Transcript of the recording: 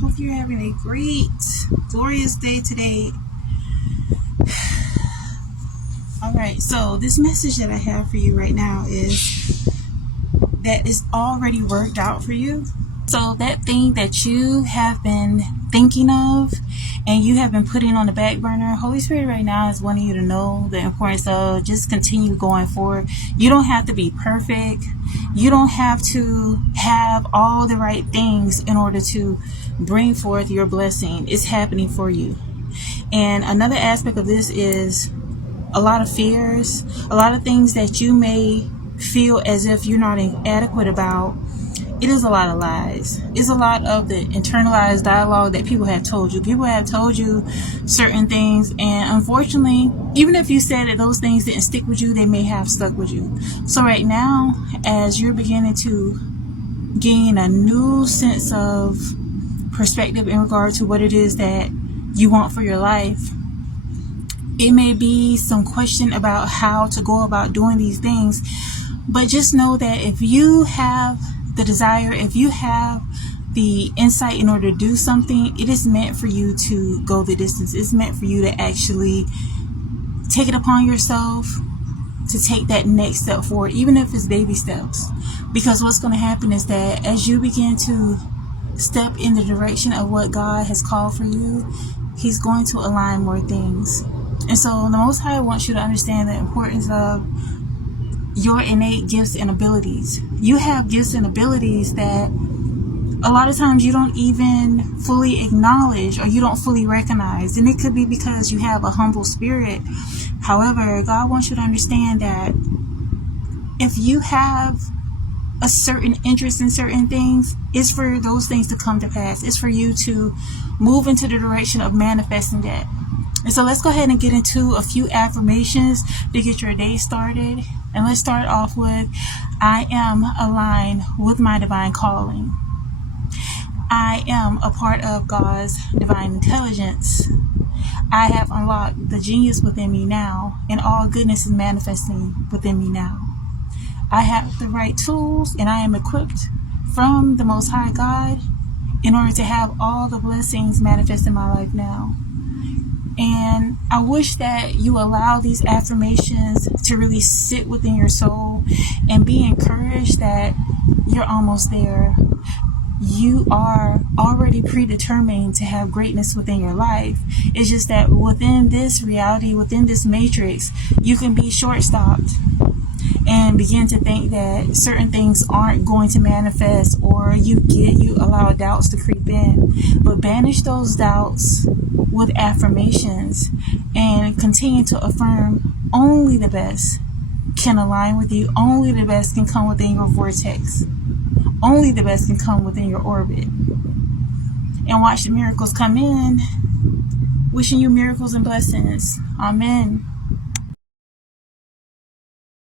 Hope you're having a great, glorious day today. Alright, so this message that I have for you right now is that it's already worked out for you. So that thing that you have been thinking of and you have been putting on the back burner, Holy Spirit right now is wanting you to know the importance of just continue going forward. You don't have to be perfect. You don't have to have all the right things in order to bring forth your blessing. It's happening for you. And another aspect of this is a lot of fears, a lot of things that you may feel as if you're not inadequate about. It is a lot of lies. It's a lot of the internalized dialogue that people have told you. People have told you certain things, and unfortunately, even if you said that those things didn't stick with you, they may have stuck with you. So right now, as you're beginning to gain a new sense of perspective in regard to what it is that you want for your life, it may be some question about how to go about doing these things, but just know that if you have the desire, if you have the insight in order to do something, it is meant for you to go the distance. It's meant for you to actually take it upon yourself to take that next step forward, even if it's baby steps. Because what's going to happen is that as you begin to step in the direction of what God has called for you, He's going to align more things. And so the Most High wants you to understand the importance of your innate gifts and abilities. You have gifts and abilities that a lot of times you don't even fully acknowledge or you don't fully recognize. And it could be because you have a humble spirit. However, God wants you to understand that if you have a certain interest in certain things, it's for those things to come to pass. It's for you to move into the direction of manifesting that. And so let's go ahead and get into a few affirmations to get your day started. And let's start off with, I am aligned with my divine calling. I am a part of God's divine intelligence. I have unlocked the genius within me now, and all goodness is manifesting within me now. I have the right tools, and I am equipped from the Most High God in order to have all the blessings manifest in my life now. And I wish that you allow these affirmations to really sit within your soul and be encouraged that you're almost there. You are already predetermined to have greatness within your life. It's just that within this reality, within this matrix, you can be short-stopped and begin to think that certain things aren't going to manifest, or you allow doubts to creep in. But banish those doubts with affirmations and continue to affirm only the best can align with you. Only the best can come within your vortex. Only the best can come within your orbit. And watch the miracles come in. Wishing you miracles and blessings. Amen.